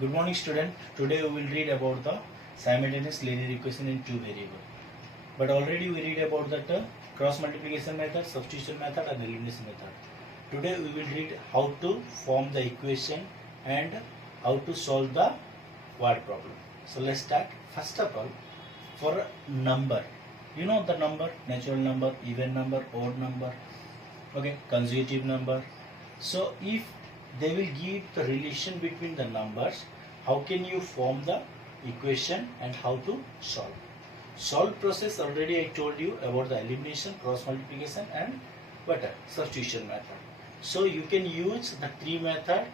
Good morning, student. Today we will read about the simultaneous linear equation in two variable. But already we read about that cross multiplication method, substitution method and elimination method. Today we will read how to form the equation and how to solve the word problem. So let's start. First of all, for number, you know the number, natural number, even number, odd number, okay, consecutive number. So if they will give the relation between the numbers, how can you form the equation and how to solve? Solve process already I told you about the elimination, cross multiplication and substitution method. So you can use the three method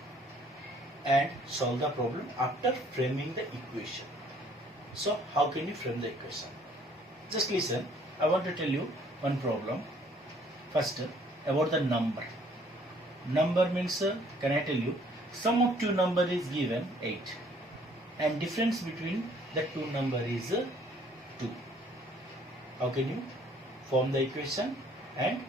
and solve the problem after framing the equation. So how can you frame the equation? Just listen, I want to tell you one problem. First, about the number. Number means, can I tell you, sum of two number is given 8 and difference between the two number is 2. How can you form the equation and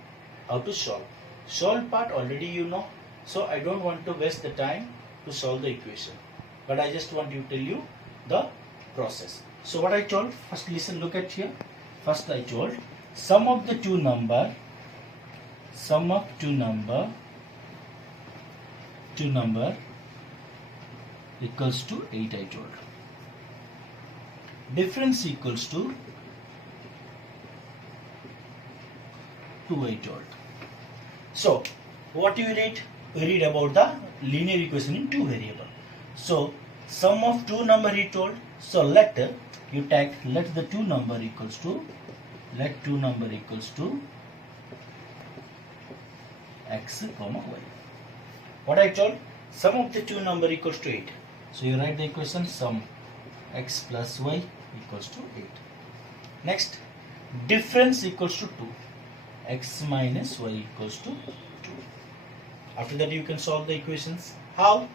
how to solve? Solve part already you know, so I don't want to waste the time to solve the equation, but I just want to tell you the process. So what I told, first listen, look at here. First I told sum of the two number equals to 8 I told. Difference equals to 2 I told. So what you read? We read about the linear equation in two variable. So sum of two number he told. So let you take let two number equals to x comma y. What I told? Sum of the two number equals to 8. So you write the equation sum x plus y equals to 8. Next, difference equals to 2. X minus y equals to 2. After that you can solve the equations. How?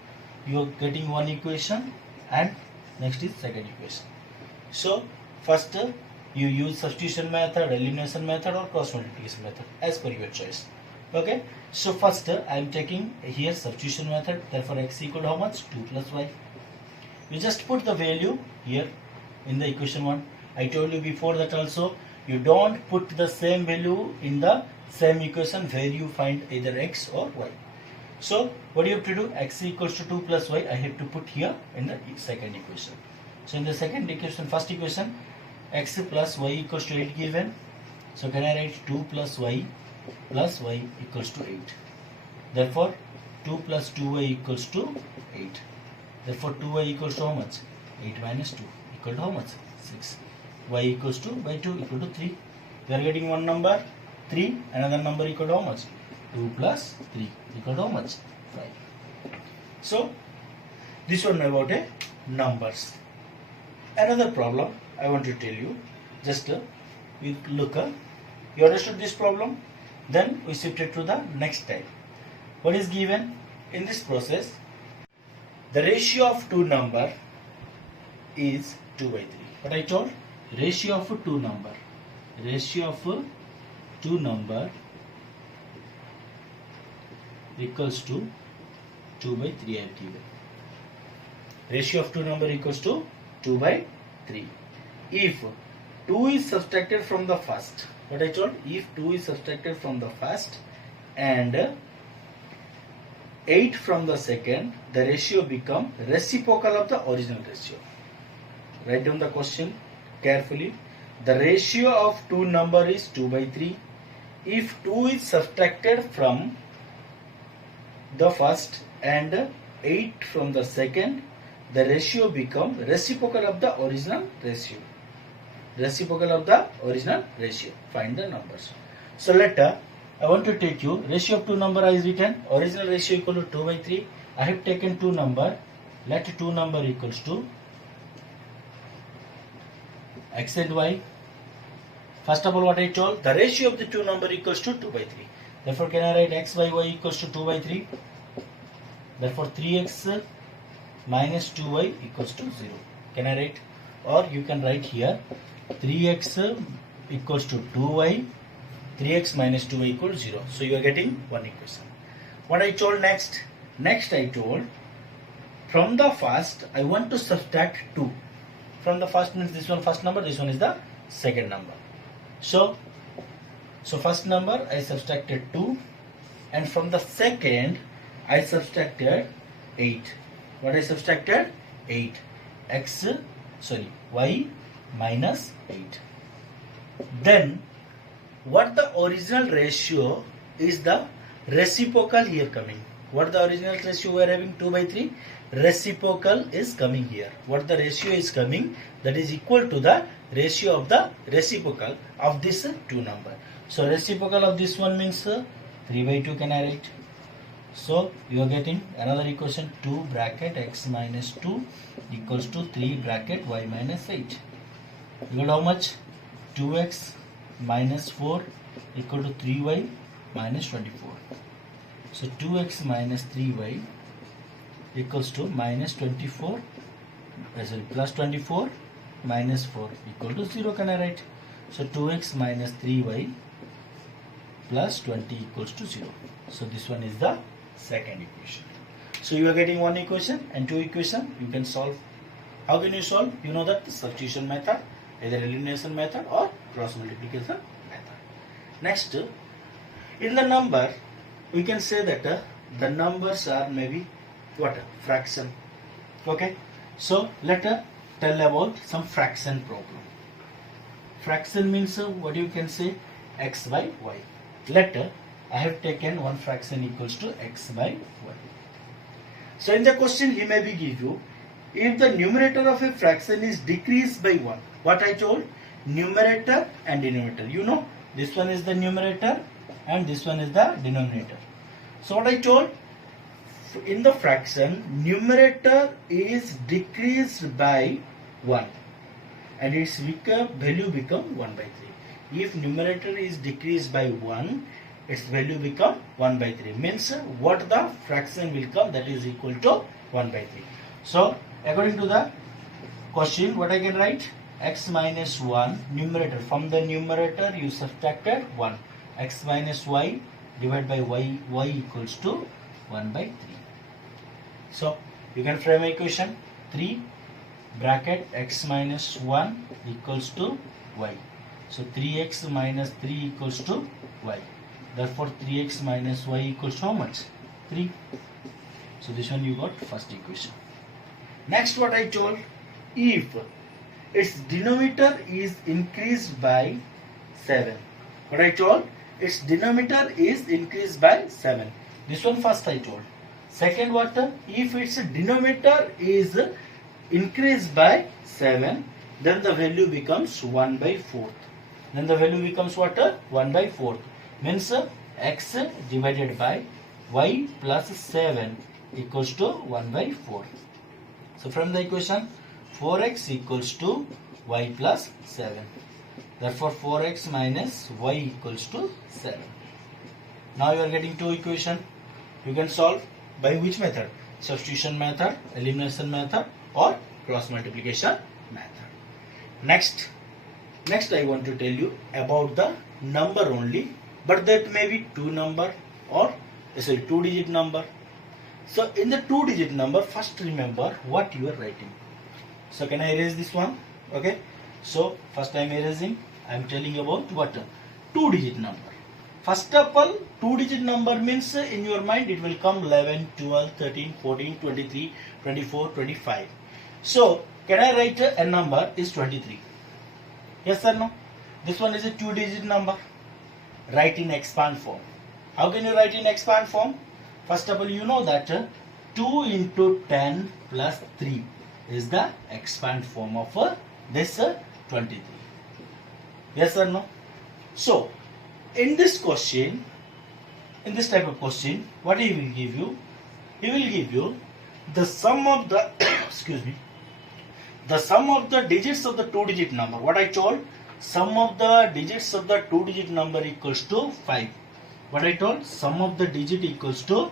You are getting one equation and next is second equation. So first you use substitution method, elimination method or cross multiplication method as per your choice. Okay, so first I am taking here substitution method, therefore x equal to how much? 2 plus y. You just put the value here in the equation 1. I told you before that also, you don't put the same value in the same equation where you find either x or y. So what do you have to do? X equals to 2 plus y I have to put here in the second equation. So in the second equation, first equation, x plus y equals to 8 given. So can I write 2 plus y equals to 8. Therefore 2 plus 2y equals to 8. Therefore 2y equals to how much? 8 minus 2 equal to how much? 6. Y equals to by 2 equal to 3. We are getting one number 3, another number equal to how much? 2 plus 3 equal to how much? 5. So this one about a numbers. Another problem I want to tell you. Just you look. You understood this problem? Then we shifted to the next type. What is given in this process? The ratio of two number is 2 by 3. What I told? Ratio of two number equals to 2 by 3 I have given. Ratio of two number equals to 2 by 3. If 2 is subtracted from the first, what I told? If 2 is subtracted from the first and 8 from the second, the ratio become reciprocal of the original ratio. Write down the question carefully. The ratio of two number is 2 by 3. If 2 is subtracted from the first and 8 from the second, the ratio become reciprocal of the original ratio. Find the numbers. So let I want to take you ratio of two number is written. Original ratio equal to 2 by 3. I have taken two number. Let two number equals to x and y. First of all, what I told, the ratio of the two number equals to 2 by 3. Therefore, can I write x by y equals to 2 by 3? Therefore, 3x minus 2y equals to 0. Can I write? Or you can write here 3x equals to 2y, 3x minus 2y equals 0. So you are getting one equation. What I told next I told From the first, I want to subtract 2. From the first means this one first number, this one is the second number. So first number I subtracted 2, and from the second I subtracted 8. What I subtracted? 8. Y minus 8. Then what the original ratio is the reciprocal here coming. What the original ratio we are having 2 by 3, reciprocal is coming here. What the ratio is coming, that is equal to the ratio of the reciprocal of this 2 number. So reciprocal of this one means 3 by 2 can I write. So you are getting another equation, 2 bracket x minus 2 equals to 3 bracket y minus 8. You got how much? 2x minus 4 equal to 3y minus 24. So 2x minus 3y equals to minus 24, plus 24 minus 4 equal to 0 can I write. So 2x minus 3y plus 20 equals to 0. So this one is the second equation. So you are getting one equation and two equation. You can solve. How can you solve? You know that the substitution method, either elimination method or cross multiplication method. Next, in the number, we can say that the numbers are maybe what? Fraction. Okay. So let us tell about some fraction problem. Fraction means what you can say? X by y. Let I have taken one fraction equals to x by y. So in the question he maybe give you, if the numerator of a fraction is decreased by 1. What I told? Numerator and denominator. You know, this one is the numerator and this one is the denominator. So what I told? In the fraction, numerator is decreased by 1 and its value become 1 by 3. If numerator is decreased by 1, its value become 1 by 3. Means what the fraction will come, that is equal to 1 by 3. So according to the question, what I can write? X minus 1 numerator. From the numerator you subtracted 1. X minus y divided by y equals to 1 by 3. So you can frame equation 3 bracket x minus 1 equals to y. So 3x minus 3 equals to y. Therefore 3x minus y equals to how much? 3. So this one you got first equation. Next what I told, if its denominator is increased by 7. What I told? Its denominator is increased by 7. This one first I told. Second what? If its denominator is increased by 7, then the value becomes 1 by 4th. Then the value becomes what? 1 by 4th. Means x divided by y plus 7 equals to 1 by 4. So from the equation, 4x equals to y plus 7. Therefore 4x minus y equals to 7. Now you are getting two equations. You can solve by which method? Substitution method, elimination method or cross multiplication method. Next I want to tell you about the number only, but that may be two digit number. So in the 2-digit number, first remember what you are writing. So can I erase this one? Okay. So first I am erasing. I am telling about what? 2-digit number. First of all, 2-digit number means in your mind it will come 11, 12, 13, 14, 23, 24, 25. So can I write a number is 23? Yes or no? This one is a 2-digit number. Write in expand form. How can you write in expand form? First of all, you know that 2 into 10 plus 3 is the expand form of this 23. Yes or no? So in this question, in this type of question, what he will give you? He will give you the sum of the the sum of the digits of the 2-digit number. What I told? Sum of the digits of the 2-digit number equals to 5. What I told? Sum of the digit equals to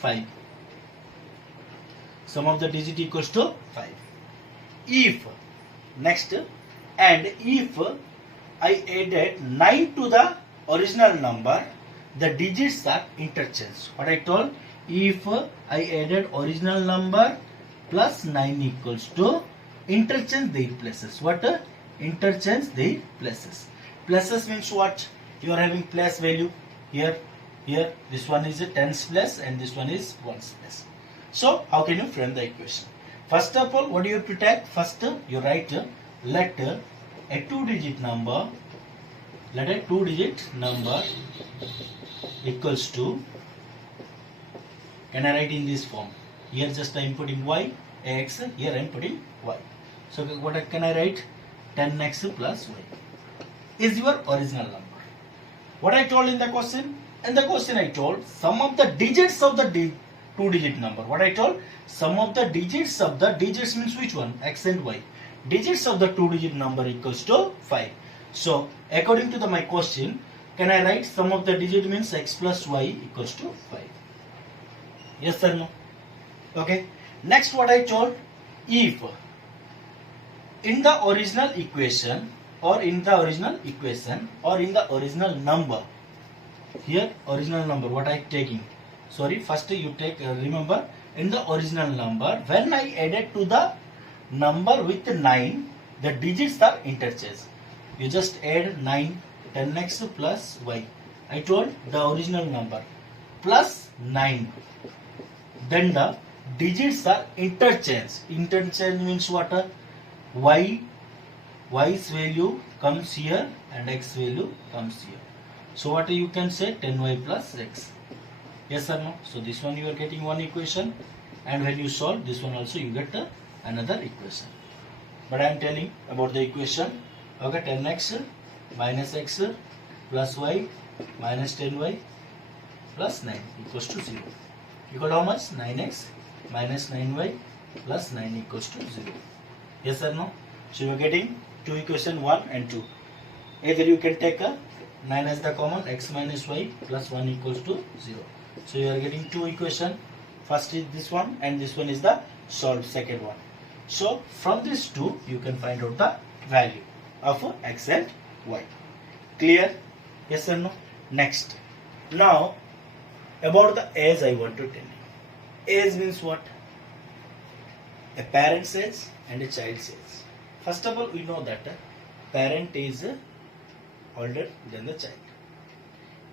5. Sum of the digit equals to 5. If I added 9 to the original number, the digits are interchanged. What I told? If I added original number plus 9 equals to interchange their places. What? Interchange their places. Places means what? You are having place value here. This one is a tens place and this one is ones place. So how can you frame the equation? First of all, what do you have to take? First, you write let a two-digit number equals to, can I write in this form? Here just I am putting y, x, here I am putting y. So what can I write? 10x plus y is your original number. What I told in the question? In the question I told sum of the digits of the two-digit number. What I told? Sum of the digits means which one? X and y. Digits of the two-digit number equals to 5. So according to my question, can I write sum of the digit means x plus y equals to 5? Yes or no? Okay. Next what I told, if in the original equation or in the original number, here original number what I taking? Sorry, first you take remember in the original number when I added to the number with 9, the digits are interchanged. You just add 9, 10x plus y. I told the original number plus 9. Then the digits are interchanged. Interchange means what? Y's value comes here and x value comes here. So what you can say? 10y plus x. Yes or no? So this one you are getting one equation, and when you solve this one also you get another equation. But I am telling about the equation. Okay, 10x minus x plus y minus 10y plus 9 equals to 0. Equal to how much? 9x minus 9y plus 9 equals to 0. Yes or no? So you are getting two equation 1 and 2. Either you can take a 9 as the common, x minus y plus 1 equals to 0. So you are getting two equation. First is this one and this one is the solved second one. So from these two you can find out the value of x and y. Clear? Yes or no? Next. Now about the age I want to tell you. Age means what? A parent's age and a child's age. First of all, we know that parent is older than the child.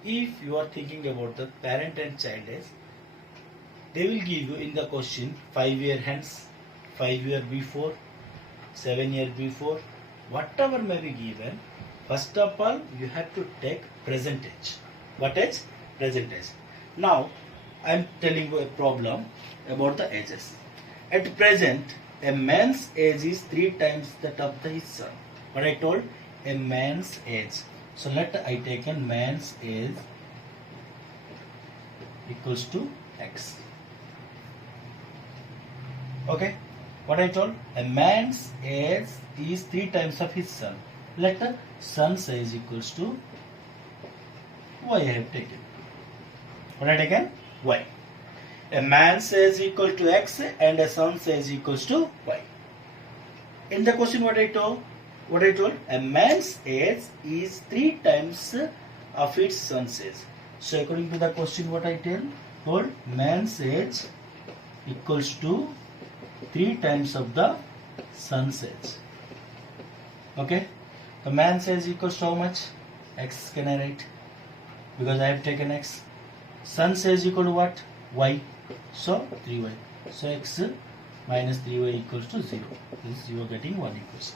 If you are thinking about the parent and child age, they will give you in the question 5 year hence, 5 year before, 7 year before, whatever may be given. First of all, you have to take percentage. What is percentage? Now, I am telling you a problem about the ages. At present, a man's age is 3 times that of his son. What I told? A man's age. So let I take a man's age equals to x. Okay. What I told? A man's age is 3 times of his son. Let the son's age equals to y I have taken. What I taken? Y. A man's age equal to x and a son's age equals to y. In the question what I told? A man's age is 3 times of its son's age. So according to the question what I told, man's age equals to 3 times of the son's age. Okay. The man's age equals to how much? X can I write? Because I have taken x. Son's age equal to what? Y. So 3y. So x minus 3y equals to 0. This you are getting one equation.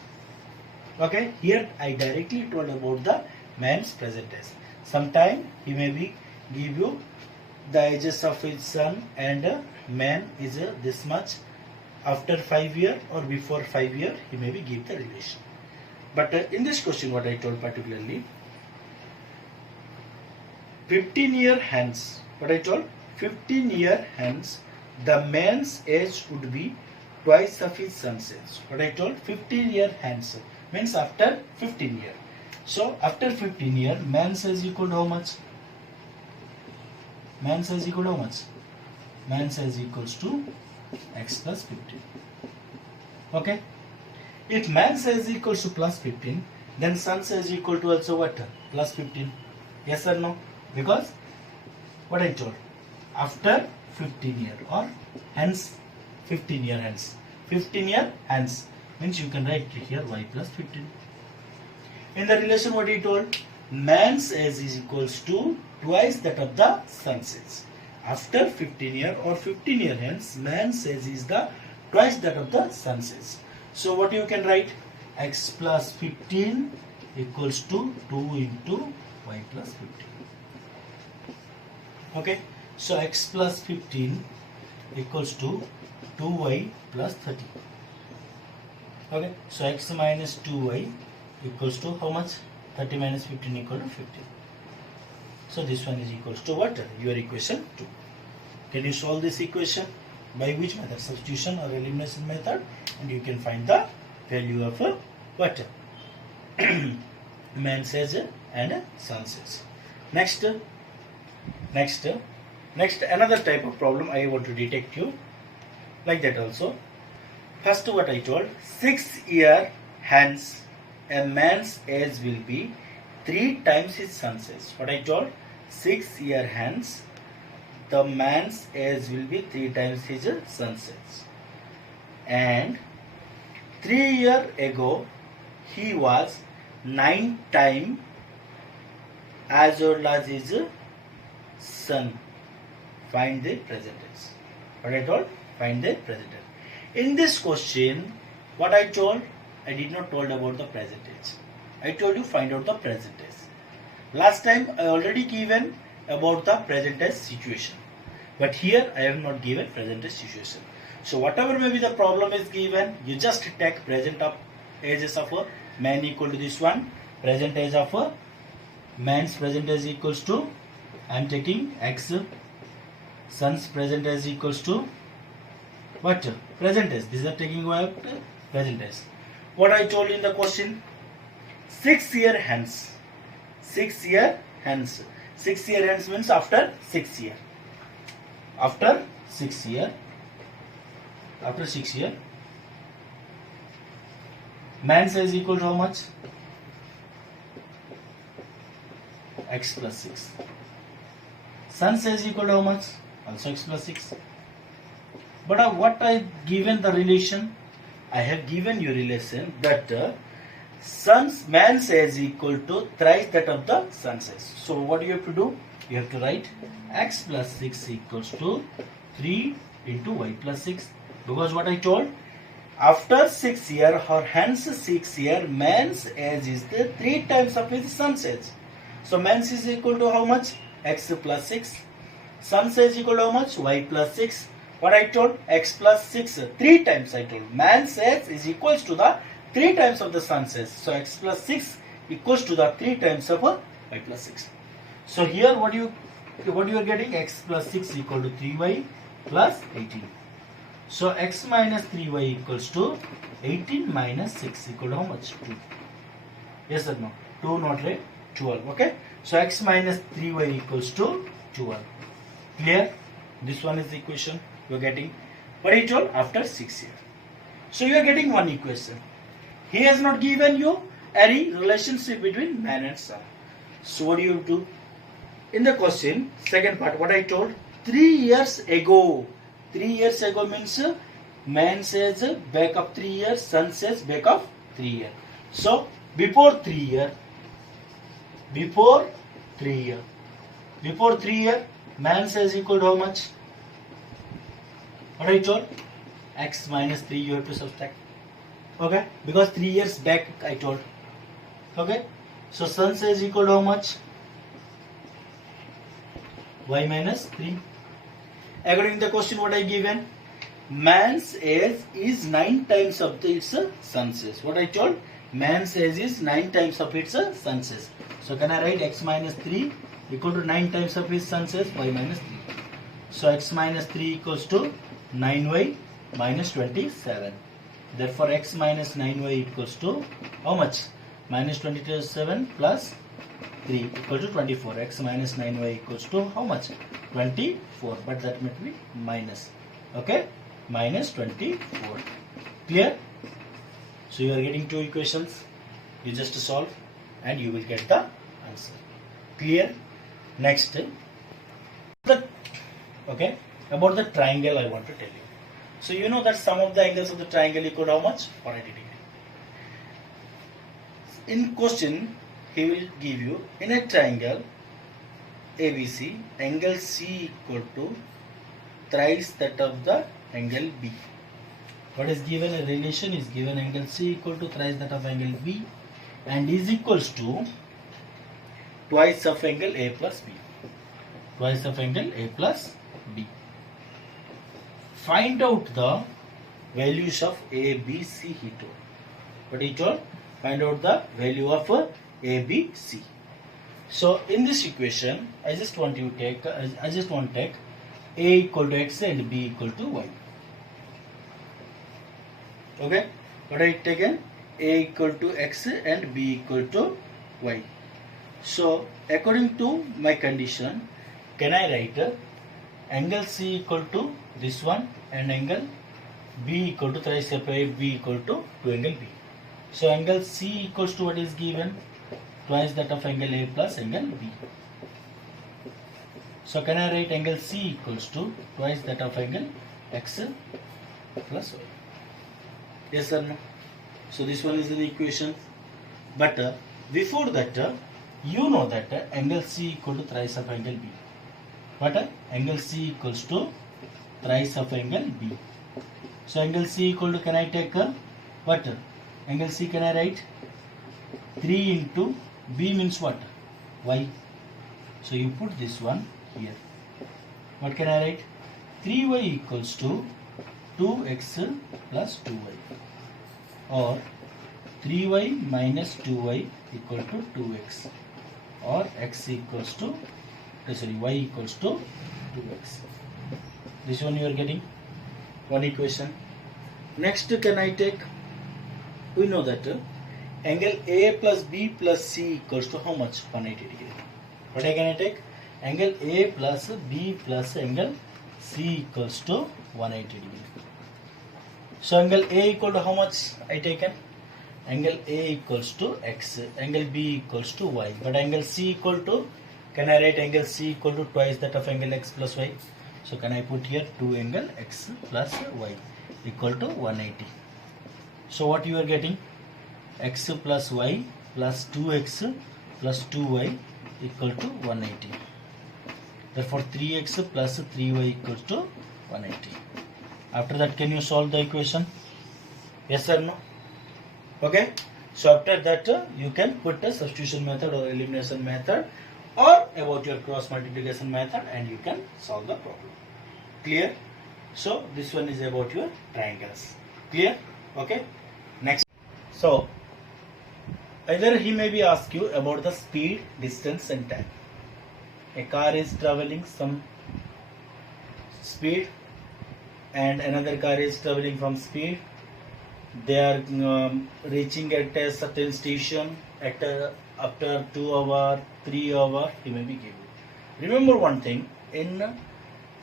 Okay. Here I directly told about the man's present age. Sometime he may be give you the ages of his son and man is this much. After 5 years or before 5 years, he may be give the relation. But in this question, what I told particularly, 15 year hence. What I told? 15 year hence, the man's age would be twice of his son's age. What I told? 15 year hence means after 15 years. So after 15 years, man's age equal to how much? Man's age equal to how much? Man's age equals to x plus 15. Okay. If man's age equals to plus 15, then son's age equal to also what? Plus 15. Yes or no? Because what I told, after 15 years or hence 15 year hence. 15 year hence means you can write here y plus 15. In the relation what he told, man's age is equals to twice that of the son's age. After 15 year or 15 year hence, man's age is the twice that of the son's age. So what you can write, x plus 15 equals to 2 into y plus 15. Okay, so x plus 15 equals to 2y plus 30. Okay, so x minus 2y equals to how much? 30 minus 15 equal to 15. So this one is equals to what? Your equation 2. Can you solve this equation? By which method? Substitution or elimination method, and you can find the value of what? Man's age and son's age. Next another type of problem I want to detect you like that also. First what I told, 6 year hence a man's age will be 3 times his son's age. What I told, 6 year hence the man's age will be 3 times his son's age. And 3 years ago he was 9 times as old as his son. Find the present age. What I told? Find the present age. In this question, what I told, I did not told about the present age. I told you find out the present age. Last time I already given about the present age situation. But here I have not given present age situation. So whatever may be the problem is given, you just take present of ages of a man equal to this one. Present age of a man's present age equals to, I am taking x, son's present age equals to what? Present age. These are taking what? Present age. What I told in the question, 6 year hence. 6 year hence. 6 year hence means after 6 year. After 6 year. After 6 year. Man's age equal to how much? X plus 6. Son's age equal to how much? Also x plus 6. But what I given the relation? I have given you relation that man's age equal to thrice that of the son's age. So what you have to do? You have to write x plus 6 equals to 3 into y plus 6. Because what I told, after 6 year or hence 6 year, man's age is the 3 times of his son's age. So man's is equal to how much? X plus 6. Son's age equal to how much? Y plus 6. What I told? X plus 6. 3 times I told. Man's age is equals to the 3 times of the son's age. So x plus 6 equals to the 3 times of y plus 6. So here what you are getting? X plus 6 equal to 3y plus 18. So x minus 3y equals to 18 minus 6 equal to how much? 2. Yes or no? 2 not right? 12. Okay. So x minus 3y equals to 12. Clear? This one is the equation you are getting. What he told? After 6 years. So you are getting one equation. He has not given you any relationship between man and son. So what do you do? In the question, second part, what I told? 3 years ago. 3 years ago means man says back of 3 years, son says back of 3 years. So before 3 years, before 3 years, man says equal to how much? What I told? X minus 3 you have to subtract. Okay, because 3 years back I told. Okay, so son says equal to how much? Y minus 3. According to the question what I given, man's age is 9 times of its son's age. What I told? Man's age is 9 times of its son's age. So can I write x minus 3 equal to 9 times of his son's age? Y minus 3. So x minus 3 equals to 9y minus 27. Therefore x minus 9y equals to how much? Minus 27 plus 3 equal to 24. X minus 9y equals to how much? 24. But that might be minus. Okay? Minus 24. Clear? So you are getting two equations. You just solve and you will get the answer. Clear? Next. Okay? About the triangle I want to tell you. So you know that sum of the angles of the triangle equal to how much? 180 degree. In question, he will give you in a triangle ABC, angle C equal to thrice that of the angle B. What is given? A relation is given, angle C equal to thrice that of angle B and is equals to twice of angle A plus B. Twice of angle A plus B. Find out the values of A, B, C, he told. What he told? Find out the value of A, B, C. So in this equation, I just want to take A equal to X and B equal to Y. Okay, what I taken? A equal to X and B equal to Y. So according to my condition, can I write angle C equal to this one and angle B equal to thrice of A, B equal to angle B. So angle C equals to what is given? Twice that of angle A plus angle B. So can I write angle C equals to twice that of angle X plus Y? Yes or no? So this one is the equation. But before that, you know that angle C equal to thrice of angle B. But angle C equals to thrice of angle B. So angle C equal to, can I take what? Angle C can I write? 3 into B means what? Y. So you put this one here. What can I write? 3y equals to 2x plus 2y. Or 3y minus 2y equal to 2x. Or x equals to, y equals to 2x. This one you are getting one equation. Next, can I take? We know that angle A plus B plus C equals to how much? 180 degree. What can I take? Angle A plus B plus angle C equals to 180 degree. So angle A equal to how much I taken? Angle A equals to X, angle B equals to Y. But angle C equal to, can I write angle C equal to twice that of angle X plus Y? So can I put here 2 angle X plus Y equal to 180. So what you are getting? X plus Y plus 2x plus 2y equal to 180. Therefore 3x plus 3y equals to 180. After that, can you solve the equation? Yes or no? Okay. So after that, you can put a substitution method or elimination method or about your cross multiplication method and you can solve the problem. Clear? So this one is about your triangles. Clear? Okay. Next. So either he may be ask you about the speed, distance and time. A car is traveling some speed and another car is traveling from speed. They are reaching at a certain station at after 2 hours, 3 hours, he may be given. Remember one thing, in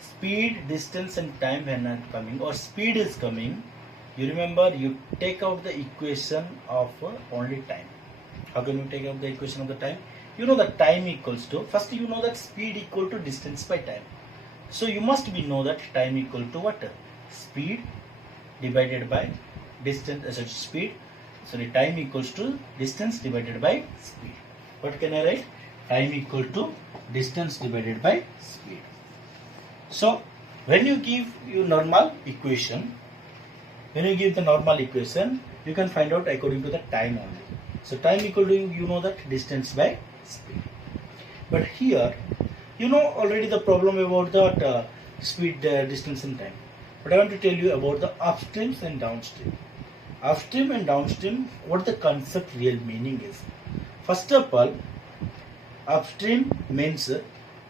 speed, distance and time when are coming or speed is coming, you remember you take out the equation of only time. How can you take out the equation of the time? You know that time equals to, first you know that speed equal to distance by time. So you must be know that time equal to what? Speed divided by distance, time equals to distance divided by speed. What can I write? Time equal to distance divided by speed. So when you give you normal equation, you can find out according to the time only. So time equal to, you know that distance by speed. But here you know already the problem about that speed, distance and time. But I want to tell you about the upstreams and downstream. Upstream and downstream, what the concept real meaning is. First of all, upstream means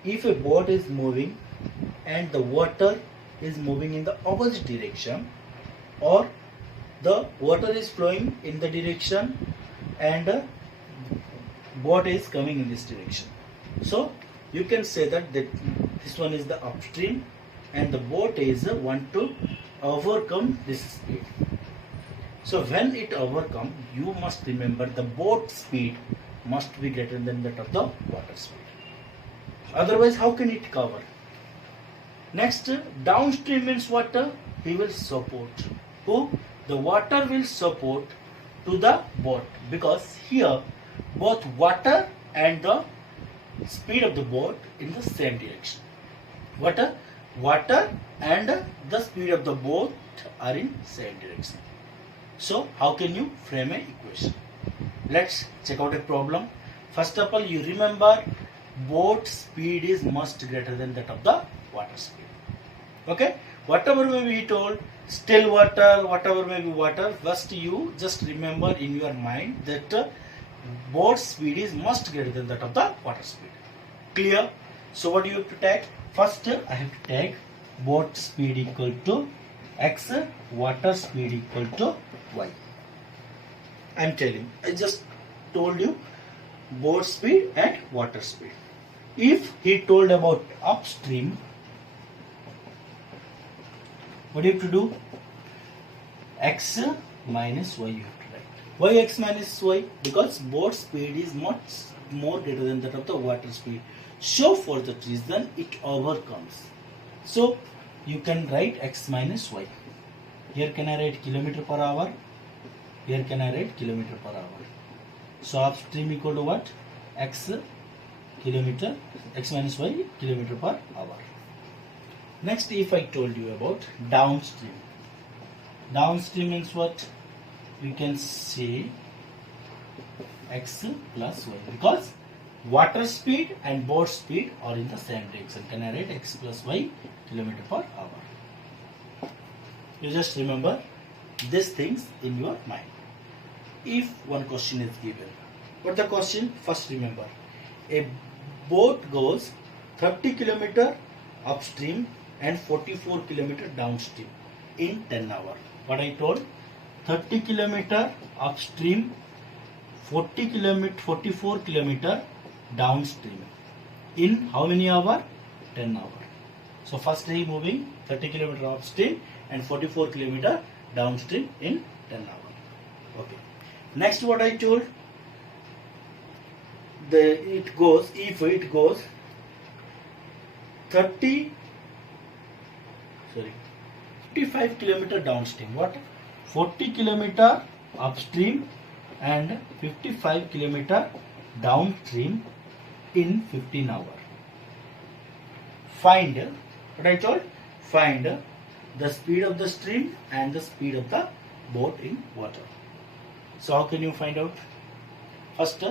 if a boat is moving and the water is moving in the opposite direction, or the water is flowing in the direction and boat is coming in this direction. So you can say that this one is the upstream and the boat is want to overcome this speed. So when it overcome, you must remember the boat speed must be greater than that of the water speed. Otherwise, how can it cover? Next, downstream means what? he will support. Who? The water will support to the boat, because here both water and the speed of the boat in the same direction. Water and the speed of the boat are in same direction. So how can you frame an equation? Let's check out a problem. First of all, you remember boat speed is much greater than that of the water speed. Okay, whatever may be told, still water, whatever may be water, first you just remember in your mind that boat speed is much greater than that of the water speed. Clear? So what do you have to take? First I have to take boat speed equal to x, water speed equal to y. I am telling, I just told you boat speed and water speed. If he told about upstream, what do you have to do? X minus y you have to write. Why x minus y? Because boat speed is much more greater than that of the water speed. So for that reason it overcomes. So you can write x minus y. Here can I write kilometer per hour? Here can I write kilometer per hour? So upstream equal to what? X kilometer, x minus y kilometer per hour. Next, if I told you about downstream. Downstream means what? We can say x plus y, because water speed and boat speed are in the same direction. Can I write x plus y kilometer per hour? You just remember these things in your mind. If one question is given, what the question? First remember, a boat goes 30 km upstream and 44 km downstream in 10 hours. What I told? 30 km upstream, 44 km downstream in how many hours? 10 hours. So first he moving 30 km upstream and 44 km downstream in 10 hours. Okay. Next, what I told? If it goes 55 km downstream. What? 40 km upstream and 55 km downstream in 15 hours. Find, what I told? Find the speed of the stream and the speed of the boat in water. So how can you find out? First,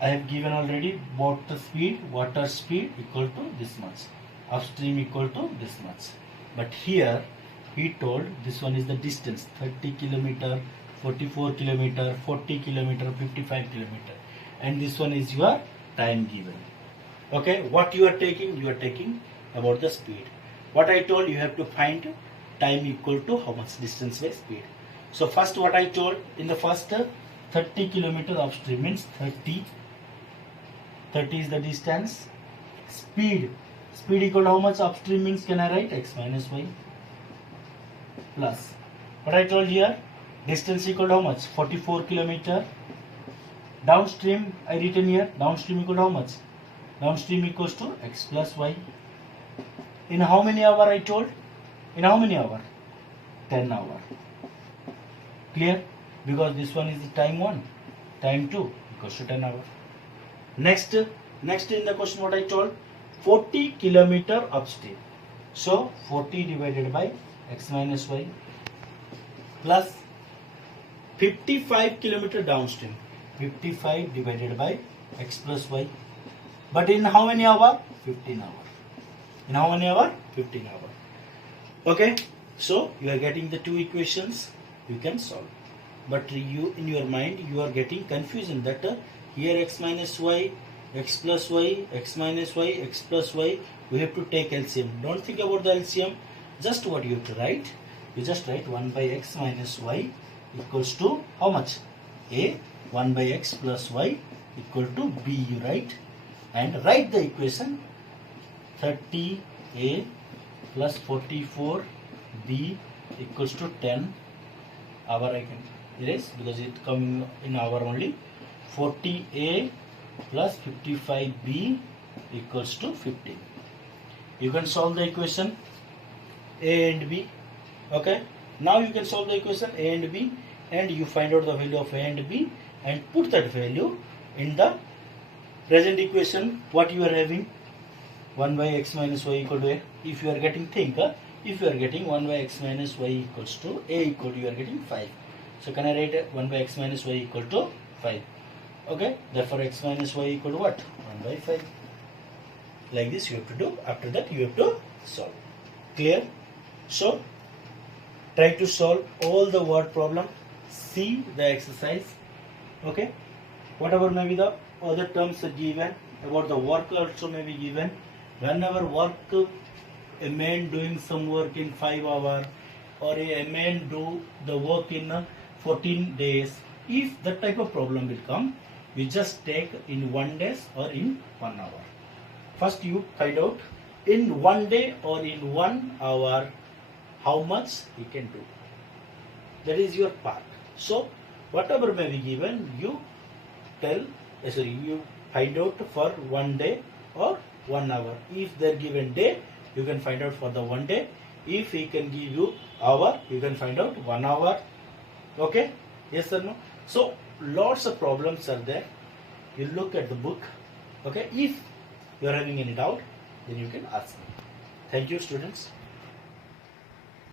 I have given already boat speed, water speed equal to this much, upstream equal to this much. But here he told this one is the distance, 30 km, 44 km, 40 km, 55 km, and this one is your time given. Okay, what you are taking? You are taking about the speed. What I told, you have to find time equal to how much distance by speed. So first what I told, in the first 30 km upstream means 30 is the distance. Speed equal to how much? Upstream means, can I write x minus y plus what I told here, distance equal to how much? 44 km. Downstream I written here, downstream equal to how much? Downstream equals to x plus y. In how many hours I told? In how many hours? 10 hours. Clear? Because this one is the time 1, time 2 equals to 10 hours. Next in the question what I told, 40 km upstream. So 40 divided by x minus y plus 55 km downstream. 55 divided by x plus y. But in how many hours? 15 hours. In how many hours? 15 hours. Okay. So you are getting the two equations. You can solve. But you, in your mind, you are getting confusion that here x minus y, x plus y, x minus y, x plus y, we have to take LCM. Don't think about the LCM. Just what you have to write? You just write 1 by x minus y equals to how much? A. 1 by x plus y equal to b, you write. And write the equation 30a plus 44b equals to 10 hour. I can erase because it coming in hour only. 40a plus 55b equals to 15. You can solve the equation a and b. Okay, now you can solve the equation a and b, and you find out the value of a and b and put that value in the present equation. What you are having, 1 by x minus y equal to a. If you are getting if you are getting 1 by x minus y equals to a equal to, you are getting 5. So can I write 1 by x minus y equal to 5? Okay, therefore x minus y equal to what? 1 by 5. Like this you have to do. After that you have to solve. Clear? So try to solve all the word problem. See the exercise. Okay, whatever may be the other terms are given, about the work also may be given. Whenever work, a man doing some work in 5 hours, or a man do the work in 14 days, if that type of problem will come, we just take in 1 day or in 1 hour. First you find out in 1 day or in 1 hour how much he can do. That is your part. So whatever may be given, you you find out for 1 day or 1 hour. If they are given day, you can find out for the 1 day. If he can give you hour, you can find out 1 hour. Okay, yes or no? So lots of problems are there. You look at the book. Okay, if you are having any doubt, then you can ask me. Thank you, students.